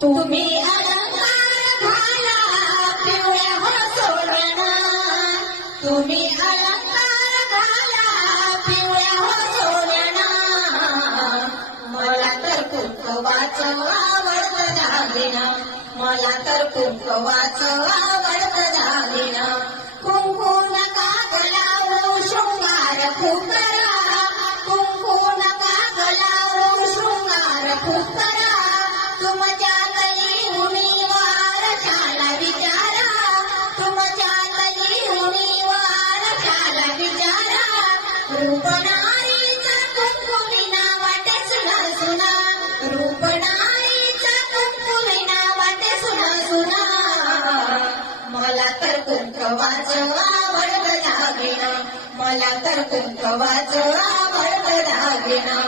तुम्ही अलंकार घाला पिवळ्या हो सोन्याना, तुम्ही अलंकार घाला पिवळ्या हो सोन्याना, मला तर कुंकवाचं आवडतं दागिना, मला तर कुंकवाचं आवडतं दागिना. कुंकू नका गलावू शृंगार खूप करा, कुंकू नका गलावू शृंगार खूप करा, तुमच्यातली उणीवार शाला विचारा, तुमच्यातली उणीवार शाला विचारा. रूपनारीचा कुंकुमिना वाटे सुना सुना, रूपनारीचा कुंकुमिना वाटे सुना सुना, मला तर कुंकवाचं आवडतं दागिना, मला तर कुंकवाचं आवडतं दागिना.